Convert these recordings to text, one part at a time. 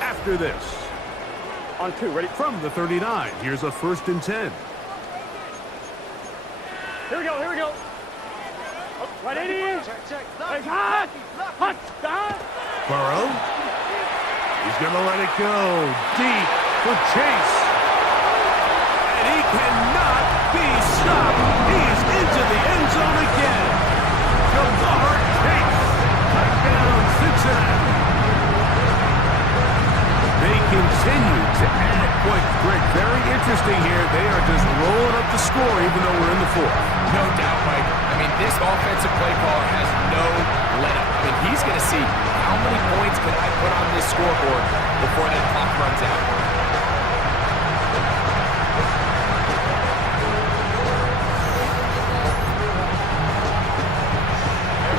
After this. On 2, ready? From the 39, here's a 1st and 10. Here we go, here we go. Oh, right in here. Check. Hot. Burrow. He's going to let it go. Deep for Chase. And he cannot be stopped. He is into the end zone again. Jamar Chase. Touchdown, Cincinnati. They continue to add points. Greg, very interesting here. They are just rolling up the score even though we're in the 4th. No doubt, Mike. I mean, this offensive play caller has no let-up. I mean, he's going to see how many points can I put on this scoreboard before that clock runs out.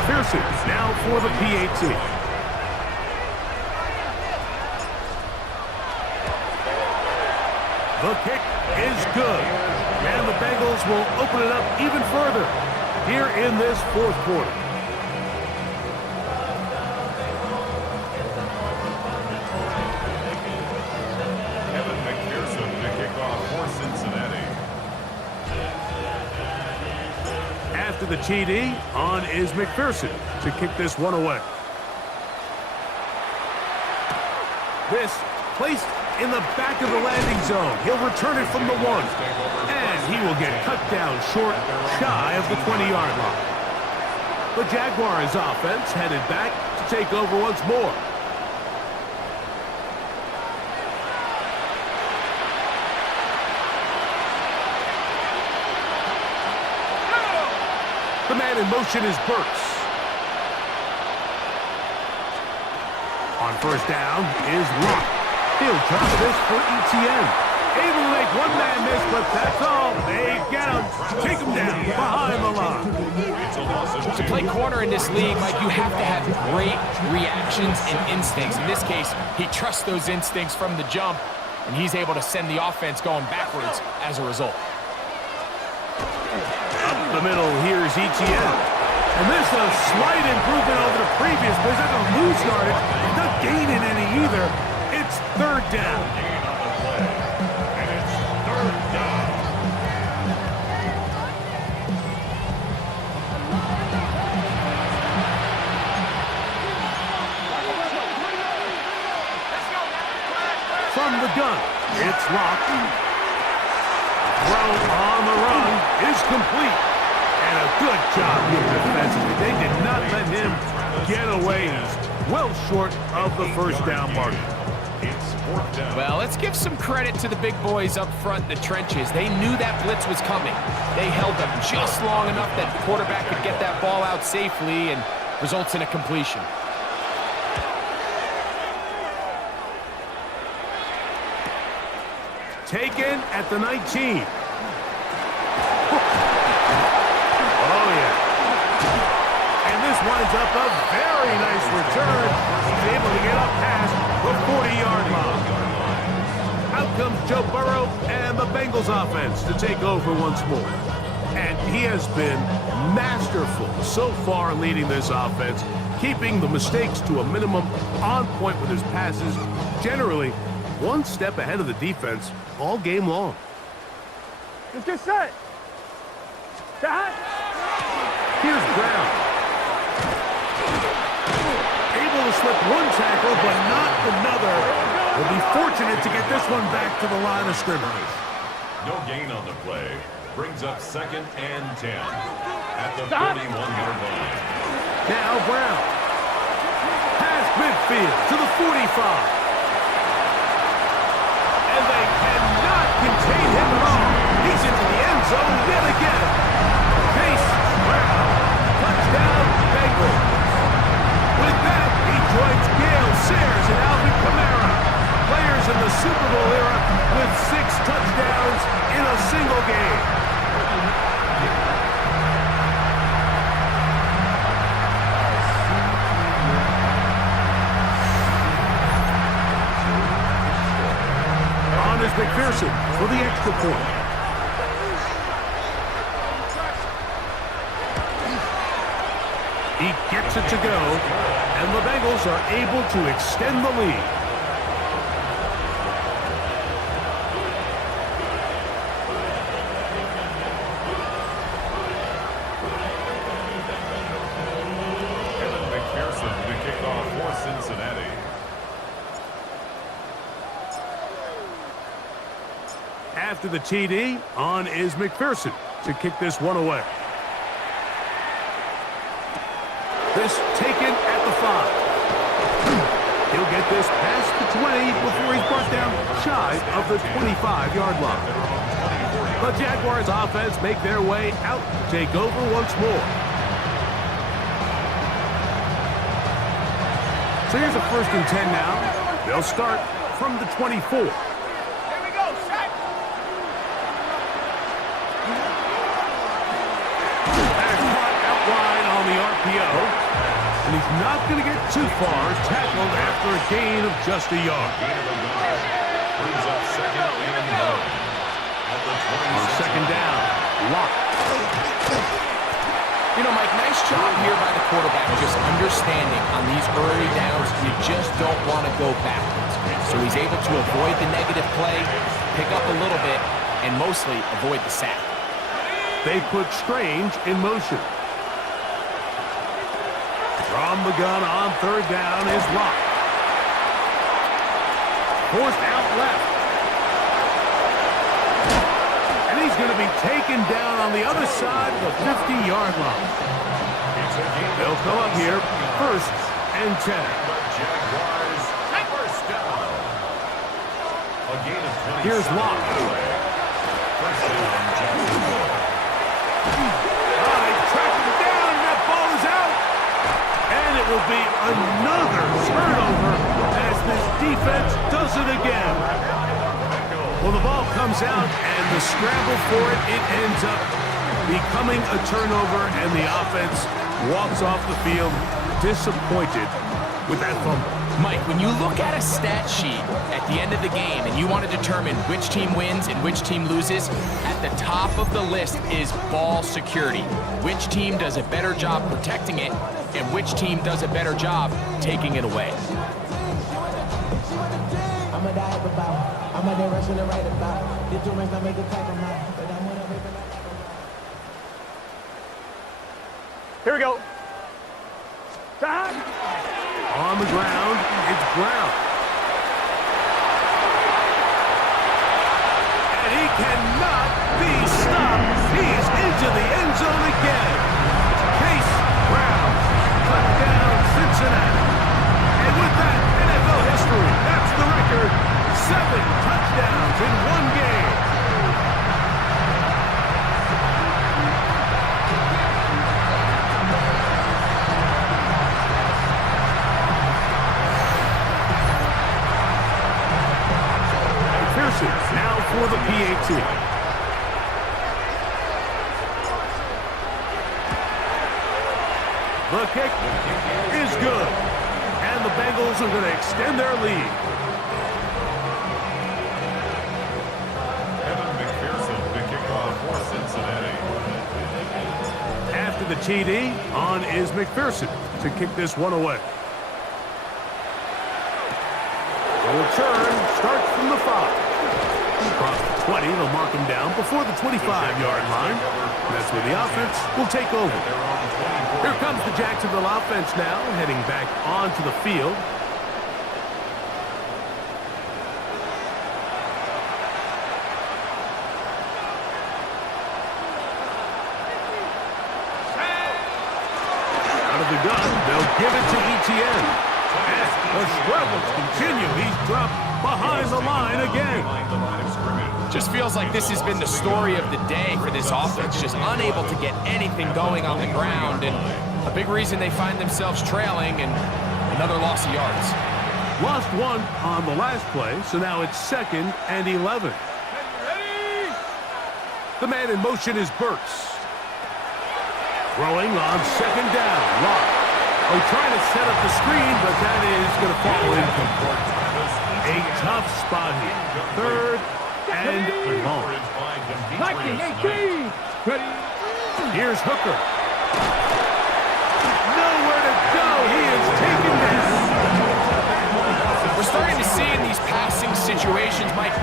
McPherson now for the PAT. The kick is good. And the Bengals will open it up even further here in this 4th quarter. Kevin McPherson to kick off for Cincinnati. After the TD, on is McPherson to kick this one away. This placed in the back of the landing zone. He'll return it from the 1. And he will get cut down short, shy of the 20-yard line. The Jaguars offense headed back to take over once more. The man in motion is Burks. On 1st down is Rock. He'll drop this for ETN. Able to make one man miss, but that's all. They get him. Take him down behind the line. To play corner in this league, Mike, you have to have great reactions and instincts. In this case, he trusts those instincts from the jump, and he's able to send the offense going backwards as a result. Up the middle, here's ETN. And this is a slight improvement over the previous, but he's not going to lose yardage. He's not gaining any either. It's 3rd down. And it's 3rd down. From the gun, it's locked. Throw on the run is complete. And a good job here defensively. They did not let him get away. He's well short of the 1st down mark. It's 4th down. Well, let's give some credit to the big boys up front in the trenches. They knew that blitz was coming. They held them just long enough that the quarterback could get that ball out safely and results in a completion. Taken at the 19. Winds up a very nice return. He's able to get up past the 40-yard line. Out comes Joe Burrow and the Bengals offense to take over once more. And he has been masterful so far in leading this offense, keeping the mistakes to a minimum, on point with his passes, generally one step ahead of the defense all game long. Let's get set. Here's Brown. Able to slip one tackle, but not another. Will be fortunate to get this one back to the line of scrimmage. No gain on the play. Brings up 2nd and 10 at the 41-yard line. Now Brown. Past midfield to the 45. And they cannot contain him at all. He's into the end zone yet again. Chase Brown. Touchdown, Bengals. With that, he joins Gale Sayers and Alvin Kamara, players in the Super Bowl era with 6 touchdowns in a single game. On is McPherson for the extra point. He gets it to go, And the Bengals are able to extend the lead. After the TD, on is McPherson to kick this one away. This taken at the 5. He'll get this past the 20 before he's brought down shy of the 25-yard line. The Jaguars offense make their way out to take over once more. So here's a 1st and 10 now. They'll start from the 24. And he's not going to get too far, tackled after a gain of just a yard. Brings up 2nd and 9. On 2nd down, Locke. You know, Mike, nice job here by the quarterback, just understanding on these early downs, you just don't want to go backwards. So he's able to avoid the negative play, pick up a little bit, and mostly avoid the sack. They put Strange in motion. From the gun on 3rd down is Locke. Forced out left. And he's going to be taken down on the other side of the 50-yard line. They'll come up here 1st and 10. Jaguars first down. A gain of 20. Here's Locke. First down, Jacksonville. They track him down, and that ball is out. And it will be another turnover as this defense does it again. Well, the ball comes out, and the scramble for it, it ends up becoming a turnover, and the offense walks off the field disappointed with that fumble. Mike, when you look at a stat sheet at the end of the game and you want to determine which team wins and which team loses, at the top of the list is ball security. Which team does a better job protecting it and which team does a better job taking it away. Here we go. Stop. On the ground, it's Brown. And he cannot be stopped. He's into the end zone again. Case Brown, touchdown Cincinnati. And with that, NFL history, that's the record. 7 touchdowns in one game. Now for the PAT. The kick is good. And the Bengals are going to extend their lead. McPherson to kick off for Cincinnati. After the TD, on is McPherson to kick this one away. The return starts from the 5. Across the 20, they'll mark him down before the 25-yard line. That's where the offense will take over. Here comes the Jacksonville offense now, heading back onto the field. Out of the gun, they'll give it to ETN. As the struggles continue, he's dropped behind the line again. Just feels like this has been the story of the day for this offense, just unable to get anything going on the ground, and a big reason they find themselves trailing and another loss of yards. Lost one on the last play, so now it's 2nd and 11. The man in motion is Burks. Throwing on 2nd down, Locke. Trying to set up the screen, but that is going to fall incomplete. A tough spot here. 3rd and long. Here's Hooker. Nowhere to go. He is taken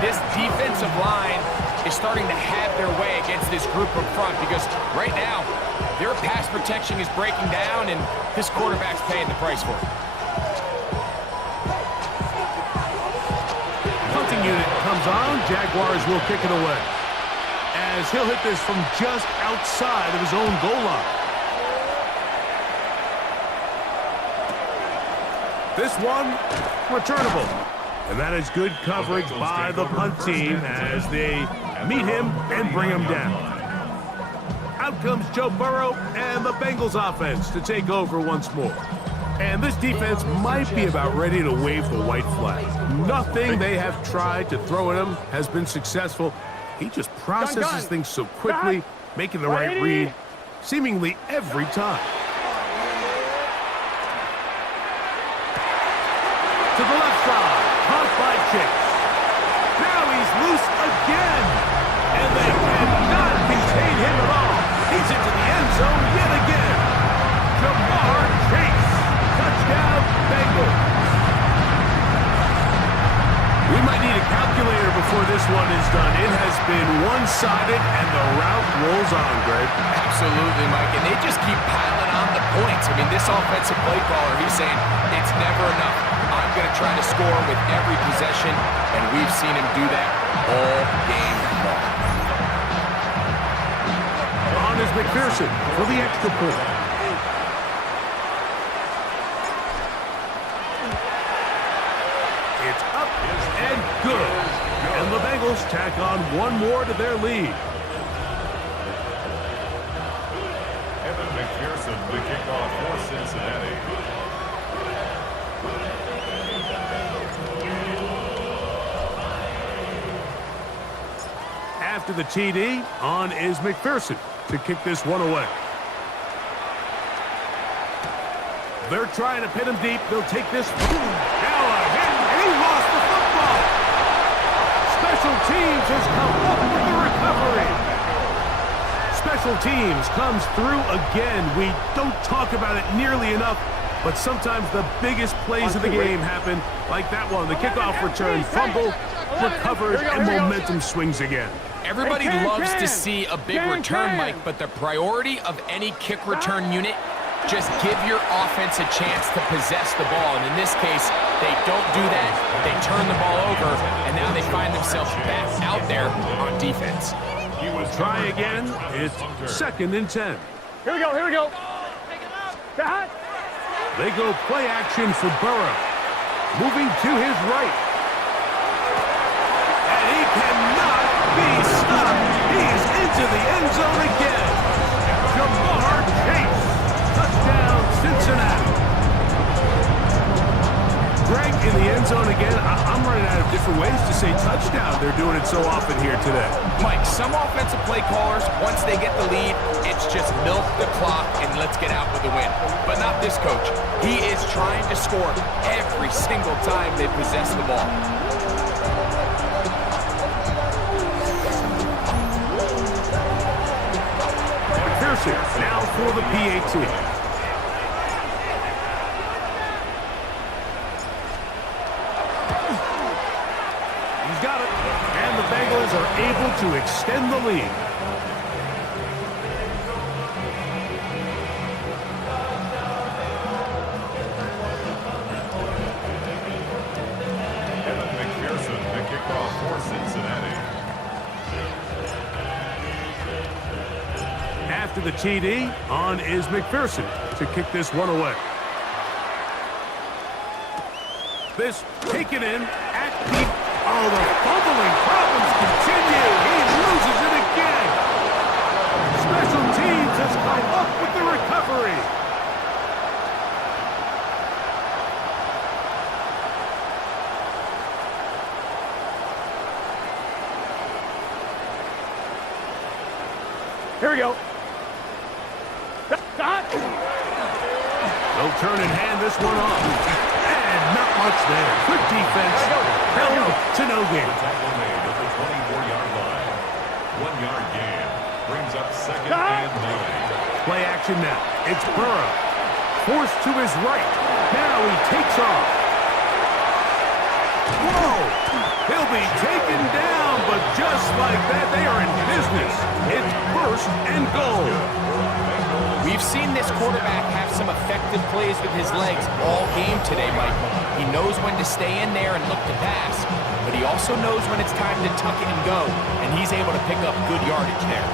this defensive line is starting to have their way against this group up front because right now, their pass protection is breaking down, and this quarterback's paying the price for it. Punting unit comes on. Jaguars will kick it away, as he'll hit this from just outside of his own goal line. This one, returnable. And that is good coverage by the punt team as they meet him and bring him down. Out comes Joe Burrow and the Bengals offense to take over once more. And this defense might be about ready to wave the white flag. Nothing they have tried to throw at him has been successful. He just processes things so quickly, making the right read seemingly every time. To the left side, caught by Chase. Now he's loose again, and they cannot contain him at all. He's into the end zone yet again. Jamar Chase, touchdown Bengals. We might need a calculator before this one is done. It has been one-sided, and the route rolls on, Greg. Absolutely, Mike, and they just keep piling on the points. I mean, this offensive play caller, he's saying it's never enough. I'm going to try to score with every possession, and we've seen him do that all game long. On is McPherson for the extra point. It's up and good. And the Bengals tack on one more to their lead. Evan McPherson, the kickoff for Cincinnati. After the TD, on is McPherson to kick this one away. They're trying to pin him deep. They'll take this. Now a hit, and he lost the football. Special teams has come up with the recovery. Special teams comes through again. We don't talk about it nearly enough, but sometimes the biggest plays of the game happen, like that one. The kickoff return, fumble, recovered, and momentum swings again. Everybody loves to see a big return, Mike, but the priority of any kick return unit, just give your offense a chance to possess the ball. And in this case, they don't do that. They turn the ball over, and now they find themselves back out there on defense. He will try again. It's 2nd and 10. Here we go, here we go. They go play action for Burrow. Moving to his right. And he cannot be stopped. He's into the end zone again. Jamar Chase. Touchdown, Cincinnati. Greg in the end zone again. I'm running out of different ways to say touchdown. They're doing it so often here today. Mike, some offensive play callers, once they get the lead, it's just milk the clock and let's get out with the win. But not this coach. He is trying to score every single time they possess the ball. McPherson now for the PAT. Got it, and the Bengals are able to extend the lead. Evan McPherson, the kickoff for Cincinnati. After the TD, on is McPherson to kick this one away. This taken in at deep. Oh, the fumbling problems continue. He loses it again. Special teams has come up with the recovery. Here we go. They'll turn and hand this one off. And not much there. Good defense. Held to no gain. Tackle made at the 24-yard line. 1-yard gain. Brings up 2nd and 9. Play action now. It's Burrow. Forced to his right. Now he takes off. Whoa! He'll be taken like that, they are in business. It's first and goal. We've seen this quarterback have some effective plays with his legs all game today, Mike. He knows when to stay in there and look to pass, but he also knows when it's time to tuck it and go, and he's able to pick up good yardage there.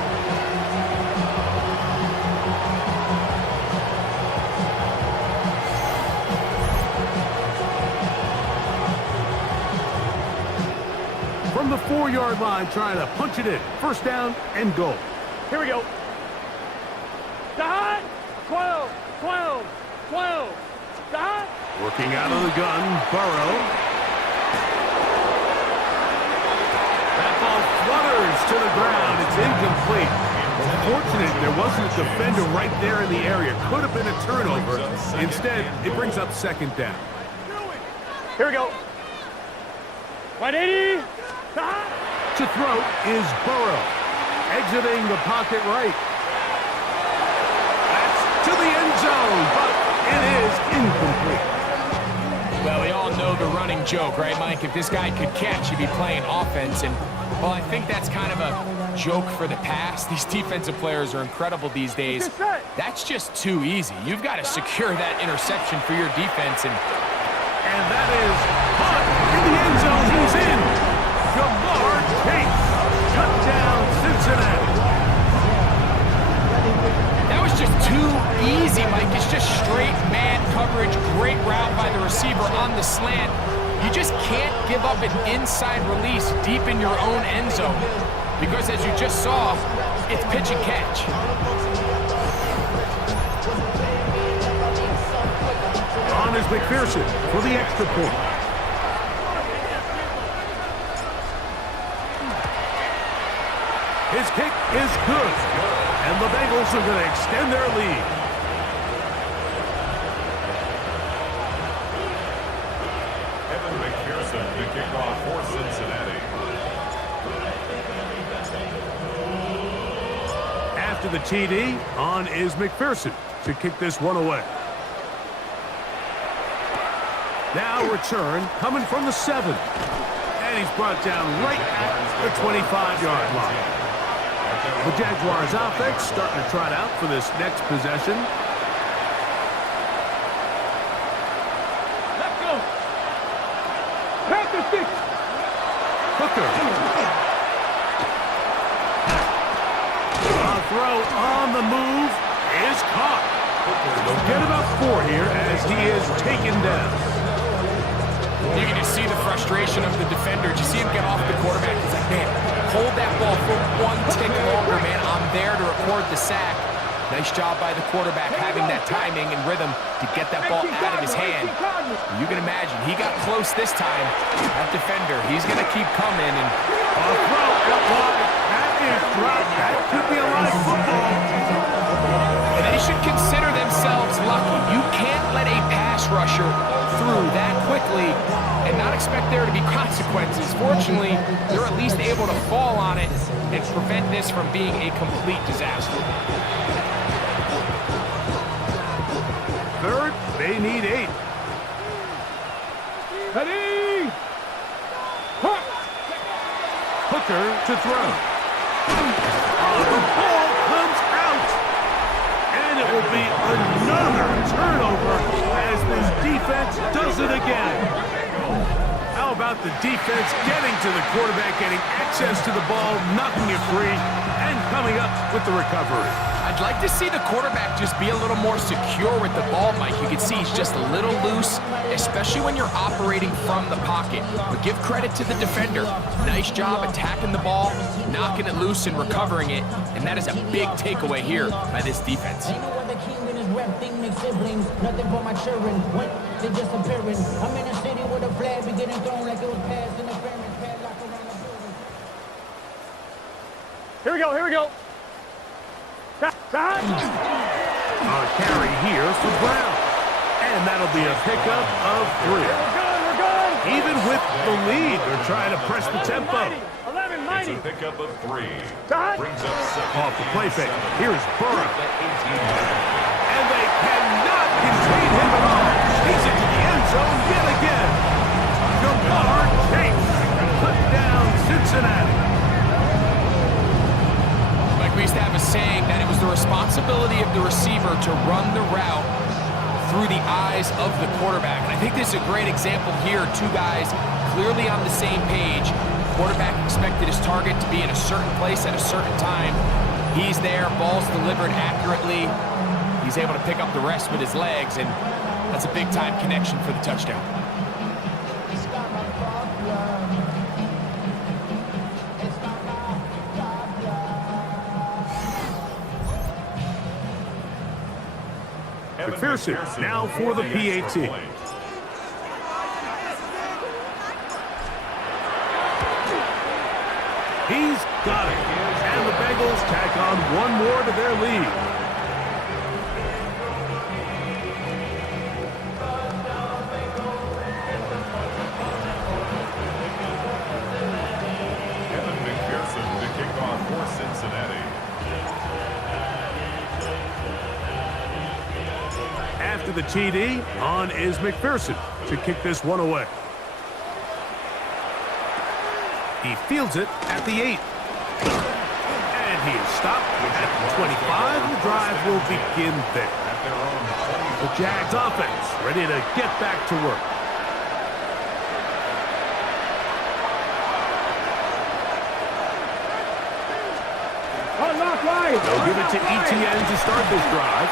From the 4-yard line, trying to punch it in. First down and goal. Here we go. Dot. 12, 12, 12. Dot. Working out of the gun, Burrow. That ball flutters to the ground. It's incomplete. Fortunate there wasn't a defender right there in the area. Could have been a turnover. Instead, it brings up second down. Here we go. 180. Dot. To throw is Burrow. Exiting the pocket right. To the end zone, but it is incomplete. Well, we all know the running joke, right, Mike? If this guy could catch, he'd be playing offense. And, well, I think that's kind of a joke for the past. These defensive players are incredible these days. That's just too easy. You've got to secure that interception for your defense. And that is caught in the end zone. He's in. Jamar Chase. Touchdown, Cincinnati. That was just too easy, Mike. It's just straight man coverage. Great route by the receiver on the slant. You just can't give up an inside release deep in your own end zone because, as you just saw, it's pitch and catch. On is McPherson for the extra point. His kick is good. And the Bengals are going to extend their lead. Evan McPherson to kick off for Cincinnati. After the TD, on is McPherson to kick this one away. Now return coming from the 7. And he's brought down right at the 25-yard line. The Jaguars offense starting to trot out for this next possession. Let's go. Pass the stick. Hooker. A throw on the move is caught. They'll get about 4 here as he is taken down. You can just see the frustration of the defender. Did you see him get off the quarterback? He's like, man, hold that ball for one tick longer, man. I'm there to record the sack. Nice job by the quarterback having that timing and rhythm to get that ball out of his hand. You can imagine, he got close this time. That defender, he's going to keep coming. And a throw out wide. That is dropped. That could be a live football. And they should consider themselves lucky. You can't let a pass rusher through that quickly and not expect there to be consequences. Fortunately, they're at least able to fall on it and prevent this from being a complete disaster. Third, they need 8. Ready. Hooker to throw. The ball comes out. And it will be another turnover as this defense does it again. How about the defense getting to the quarterback, getting access to the ball, knocking it free, and coming up with the recovery? I'd like to see the quarterback just be a little more secure with the ball, Mike. You can see he's just a little loose, especially when you're operating from the pocket. But give credit to the defender. Nice job attacking the ball, knocking it loose and recovering it. And that is a big takeaway here by this defense. Nothing but my children. When they disappearing. I'm in a city with a flag, we getting thrown like it was past interference. Padlock around the building. Here we go. Here we go. A carry here for Brown. And that'll be a pickup of 3. We're good. Even with the lead, they're trying to press the tempo. 11, It's mighty. a pickup of 3. Dot. Brings up second. Off the play fake. Here's Burrow. And they cannot contain him at all. He's into the end zone yet again. Jamar Chase. Touchdown, Cincinnati. eyes of the quarterback. And I think this is a great example here. Two guys clearly on the same page. Quarterback expected his target to be in a certain place at a certain time. He's there, ball's delivered accurately. He's able to pick up the rest with his legs, and that's a big-time connection for the touchdown. McPherson now for the PAT. He's got it. And the Bengals tack on one more to their lead. Kevin McPherson, the kickoff for Cincinnati. After the TD, on is McPherson to kick this one away. He fields it at the 8. And he is stopped at the 25. The drive will begin there. The Jags offense ready to get back to work. They'll give it to ETN to start this drive.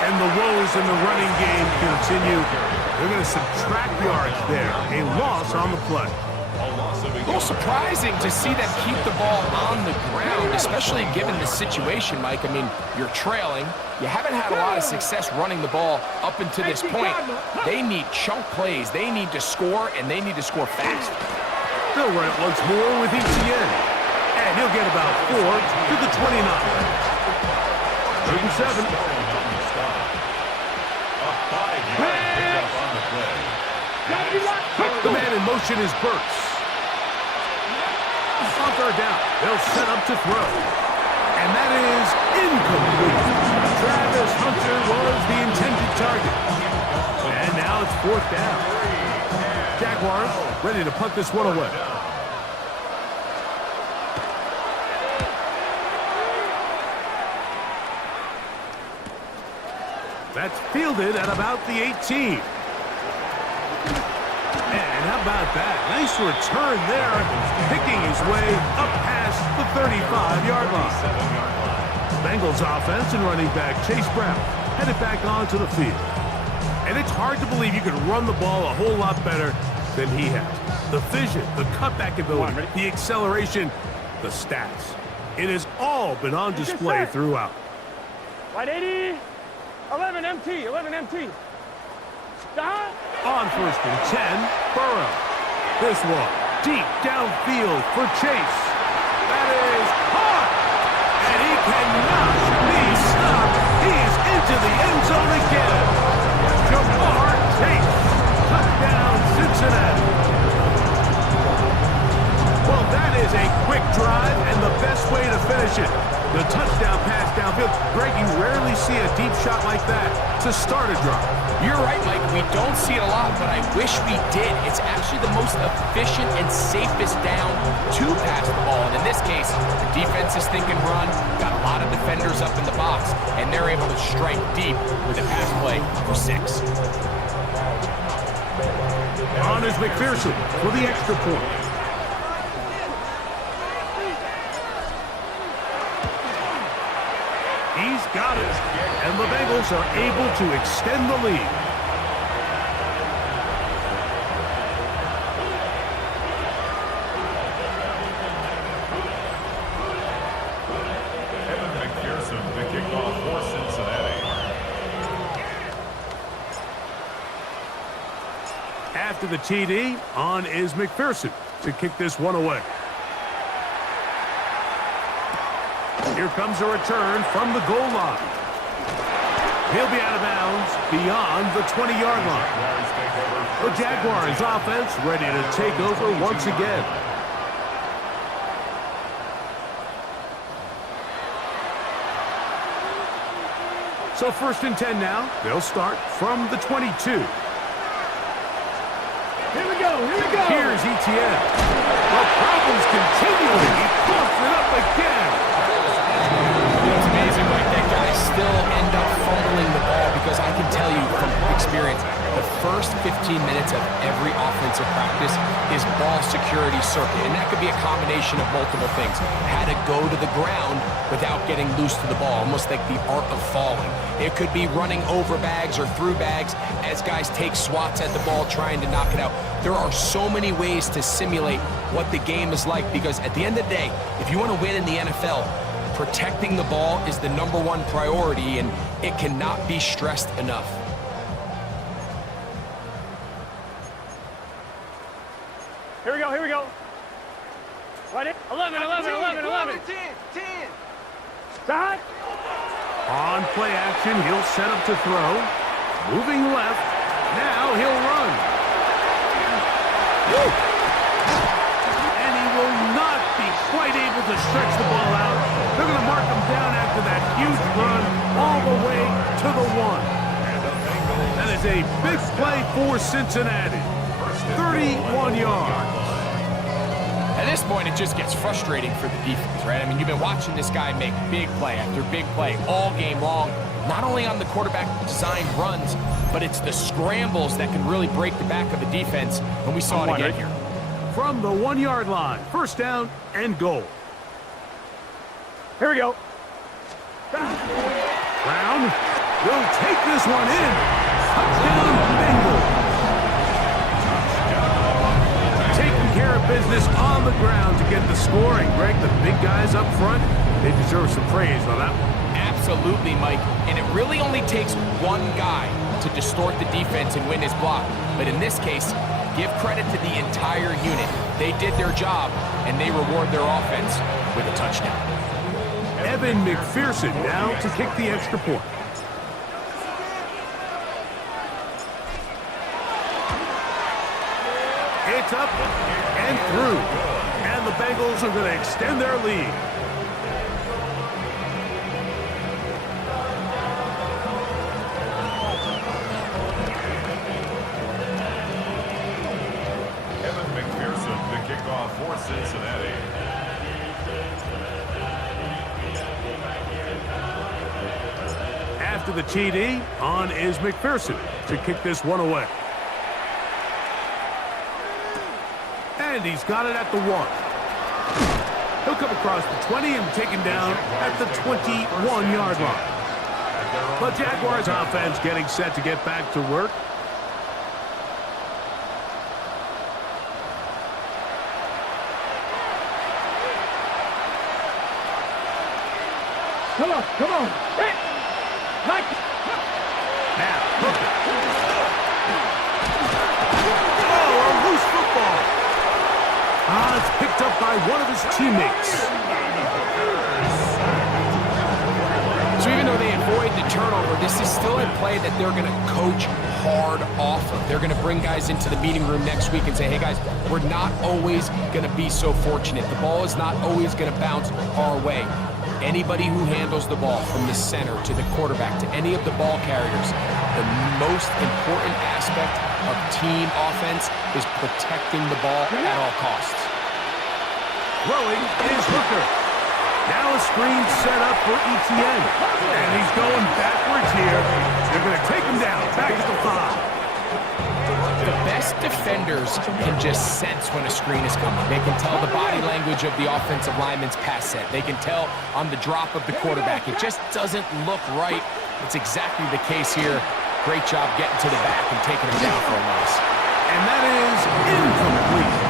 And the woes in the running game continue. They're going to subtract yards there. A loss on the play. A little surprising to see them keep the ball on the ground, especially given the situation, Mike. I mean, you're trailing. You haven't had a lot of success running the ball up until this point. They need chunk plays. They need to score, and they need to score fast. They'll run it once more with ETN. And he'll get about 4 to the 29. 37. The man in motion is Burks. On third down, they'll set up to throw. And that is incomplete. Travis Hunter was the intended target. And now it's 4th down. Jaguars ready to punt this one away. That's fielded at about the 18. And how about that? Nice return there, picking his way up past the 35-yard line. Bengals offense and running back Chase Brown headed back onto the field. And it's hard to believe you could run the ball a whole lot better than he has. The vision, the cutback ability, the acceleration, the stats. It has all been on display throughout. 180, 11 MT, 11 MT. Stop. On 1st and 10, Burrow. This one deep downfield for Chase. That is hard. And he cannot be stopped. He's into the end zone again. Jamar Chase. Touchdown, Cincinnati. Well, that is a quick drive and the best way to finish it. The touchdown pass downfield. Greg, you rarely see a deep shot like that to start a drive. You're right, Mike. We don't see it a lot, but I wish we did. It's actually the most efficient and safest down to pass the ball. And in this case, the defense is thinking run, got a lot of defenders up in the box, and they're able to strike deep with a pass play for 6. On is McPherson for the extra point. He's got it, and the Bengals are able to extend the lead. Kevin McPherson, the kickoff for Cincinnati. After the TD, on is McPherson to kick this one away. Here comes a return from the goal line. He'll be out of bounds beyond the 20-yard line. The Jaguars offense ready to take over once again. So 1st and 10 now. They'll start from the 22. Here we go, here we go. Here's ETN. The problems continuing. He coughs it up again. It's amazing, right? That guy still end up fumbling the ball because I can tell you from experience experience, the first 15 minutes of every offensive practice is ball security circuit, and that could be a combination of multiple things. How to go to the ground without getting loose to the ball, almost like the art of falling. It could be running over bags or through bags as guys take swats at the ball trying to knock it out. There are so many ways to simulate what the game is like, because at the end of the day, if you want to win in the NFL, protecting the ball is the #1 priority, and it cannot be stressed enough. Here we go, here we go. Right in. 11, 11, 11, 11. 10. Stop. On play action, he'll set up to throw. Moving left. Now he'll run. Woo! And he will not be quite able to stretch the ball out. They're going to mark him down after that huge run all the way to the 1. That is a big play for Cincinnati. 31 yards. At this point, it just gets frustrating for the defense, right? I mean, you've been watching this guy make big play after big play all game long, not only on the quarterback-designed runs, but it's the scrambles that can really break the back of the defense, and we saw it again here. From the 1-yard line, first down and goal. Here we go. Brown will take this one in. Touchdown, Bengals. Taking care of business on the ground to get the scoring. Greg, the big guys up front, they deserve some praise on that one. Absolutely, Mike. And it really only takes one guy to distort the defense and win his block. But in this case, give credit to the entire unit. They did their job, and they reward their offense with a touchdown. Evan McPherson now to kick the extra point. It's up and through. And the Bengals are going to extend their lead. Evan McPherson, the kickoff for Cincinnati. After the TD, on is McPherson to kick this one away. And he's got it at the 1. He'll come across the 20 and take him down at the 21-yard line. The Jaguars offense getting set to get back to work. Come on. Hey. Mike. Now, Hooker. Oh, a loose football. It's picked up by one of his teammates. So even though they avoid the turnover, this is still a play that they're going to coach hard off of. They're going to bring guys into the meeting room next week and say, hey guys, we're not always going to be so fortunate. The ball is not always going to bounce our way. Anybody who handles the ball from the center to the quarterback to any of the ball carriers, the most important aspect of team offense is protecting the ball at all costs. Throwing is Hooker. Now a screen set up for ETN. And he's going backwards here. They're going to take him down. Back to the 5. The best defenders can just sense when a screen is coming. They can tell the body language of the offensive lineman's pass set. They can tell on the drop of the quarterback. It just doesn't look right. It's exactly the case here. Great job getting to the back and taking him down for a loss. And that is incomplete.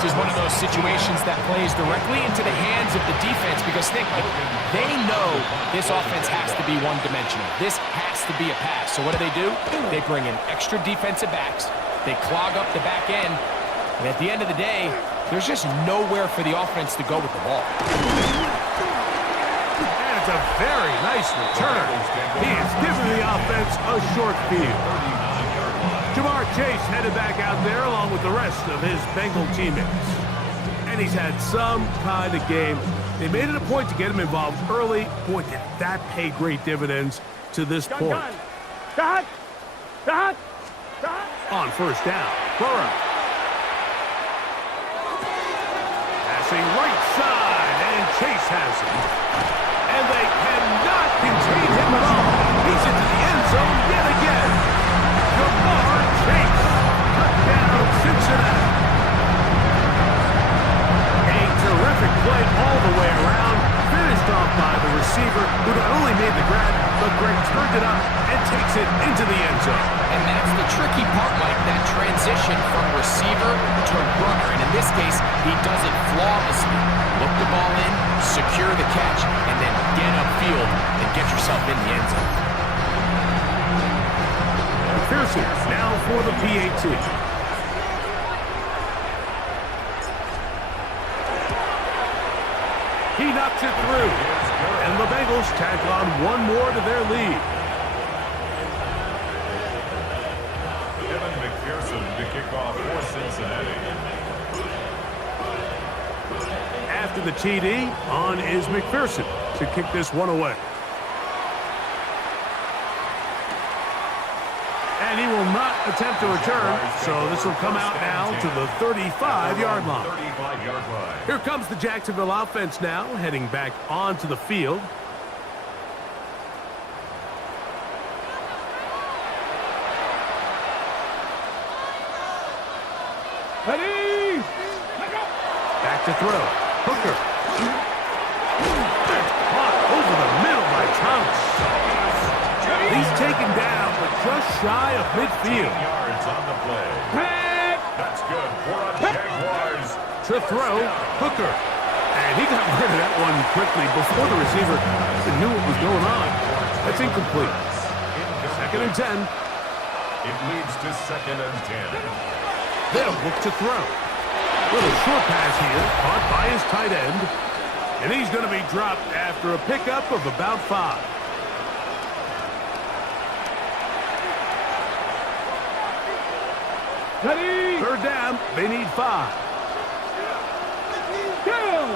This is one of those situations that plays directly into the hands of the defense, because think, they know this offense has to be one-dimensional. This has to be a pass. So what do? They bring in extra defensive backs. They clog up the back end. And at the end of the day, there's just nowhere for the offense to go with the ball. And it's a very nice return. He is giving the offense a short field. Jamar Chase headed back out there along with the rest of his Bengal teammates. And he's had some kind of game. They made it a point to get him involved early. Boy, did that pay great dividends to this point. On first down, Burrow. Passing right side, and Chase has him. And they cannot contain him at all. He's into the end zone yet again. transition from receiver to runner, and in this case, he does it flawlessly. Look the ball in, secure the catch, and then get upfield and get yourself in the end zone. Pearson now for the PAT. He knocks it through, and the Bengals tack on one more to their lead. To kick off for Cincinnati. After the TD, on is McPherson to kick this one away. And he will not attempt to return, so this will come out now to the 35-yard line. Here comes the Jacksonville offense now, heading back onto the field. Ready! Back to throw. Hooker. That's caught over the middle by Thomas. He's taken down, but just shy of midfield. Yards on the play. That's good for a Jaguars. To throw, Hooker. And he got rid of that one quickly before the receiver even knew what was going on. That's incomplete. 2nd and 10. It leads to 2nd and 10. They'll look to throw. Little short pass here, caught by his tight end. And he's going to be dropped after a pickup of about 5. Ready! 3rd down, they need 5. Go!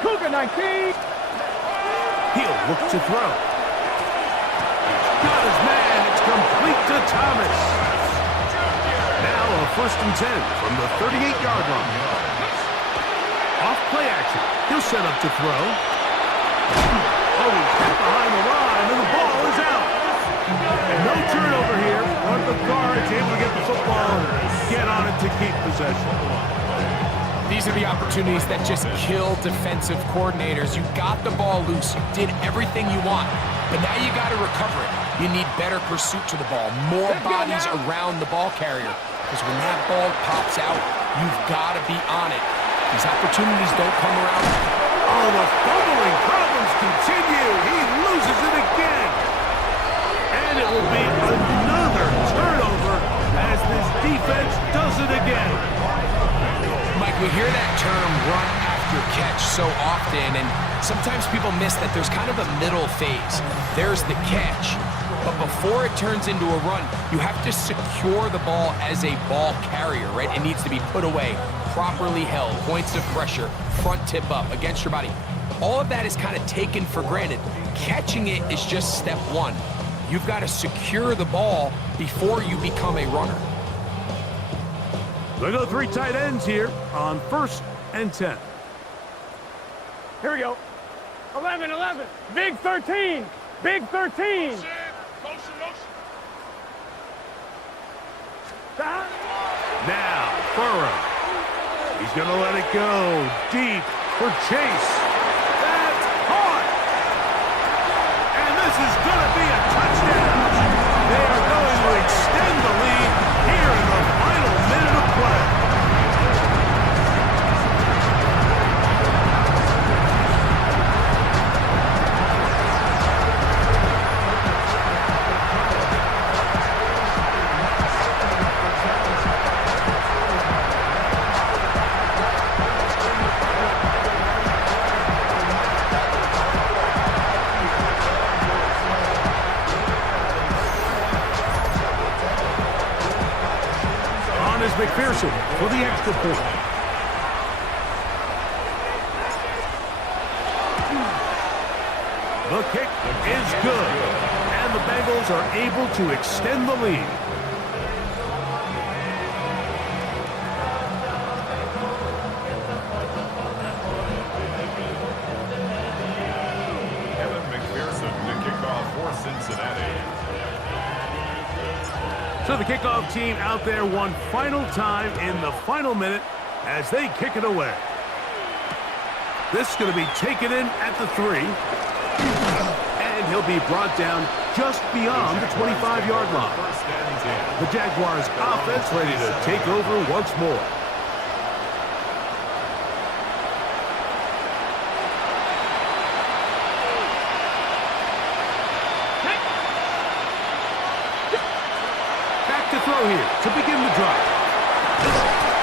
Cougar 19! He'll look to throw. Got his man, it's complete to Thomas. Now a 1st and 10 from the 38-yard line. Off play action. He'll set up to throw. Oh, he's hit behind the line, and the ball is out. And no turnover here. One of the guards able to get the football and get on it to keep possession. These are the opportunities that just kill defensive coordinators. You got the ball loose. You did everything you want. But now you got to recover it. You need better pursuit to the ball, more bodies around the ball carrier. Because when that ball pops out, you've got to be on it. These opportunities don't come around. Oh, the fumbling problems continue. He loses it again. And it will be another turnover as this defense does it again. Mike, we hear that term run after catch so often, and sometimes people miss that there's kind of a middle phase. There's the catch. But before it turns into a run, you have to secure the ball as a ball carrier, right? It needs to be put away, properly held, points of pressure, front tip up against your body. All of that is kind of taken for granted. Catching it is just step one. You've got to secure the ball before you become a runner. They go 3 tight ends here on 1st and 10. Here we go. 11, 11. Big 13. Big 13. Now, Burrow. He's going to let it go deep for Chase. That's caught. And this is going to be a touchdown. They are going to extend the lead here in the final minute of play. McPherson for the extra point. The kick is good, and the Bengals are able to extend the lead. McPherson to kick off for Cincinnati. So the kickoff team out there one final time in the final minute as they kick it away. This is going to be taken in at the 3. And he'll be brought down just beyond the 25-yard line. First and 10. The Jaguars offense ready to take over once more. Back to throw here to begin the drive.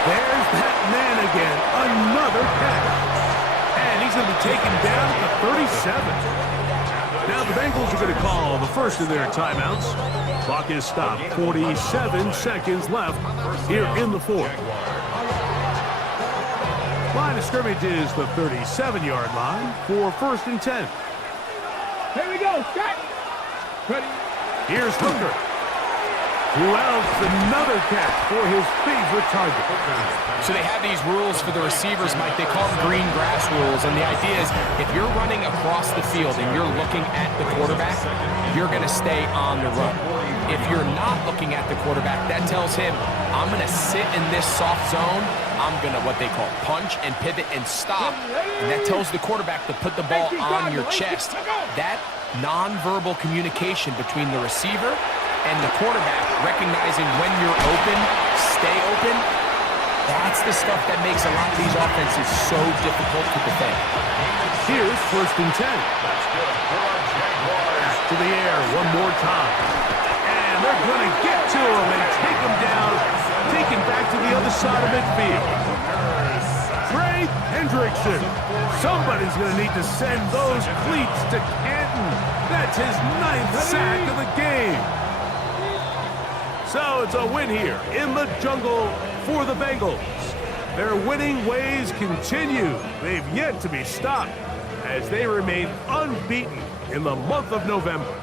There's that man again, another catch. And he's going to be taken down at the 37. Now the Bengals are going to call the first of their timeouts. Clock is stopped. 47 seconds left here in the fourth. Line of scrimmage is the 37-yard line for first and 10. Here we go. Scott. Ready. Here's Hooker. Who else? Another catch for his favorite target. So they have these rules for the receivers, Mike. They call them green grass rules. And the idea is if you're running across the field and you're looking at the quarterback, you're going to stay on the run. If you're not looking at the quarterback, that tells him, I'm going to sit in this soft zone. I'm going to what they call punch and pivot and stop. And that tells the quarterback to put the ball on your chest. That nonverbal communication between the receiver and the quarterback, recognizing when you're open, stay open, that's the stuff that makes a lot of these offenses so difficult to defend. Here's first and 10. Back to the air one more time. And they're going to get to him and take him down, taken back to the other side of midfield. Trey Hendrickson. Somebody's going to need to send those cleats to Canton. That's his 9th sack of the game. So it's a win here in the jungle for the Bengals. Their winning ways continue. They've yet to be stopped as they remain unbeaten in the month of November.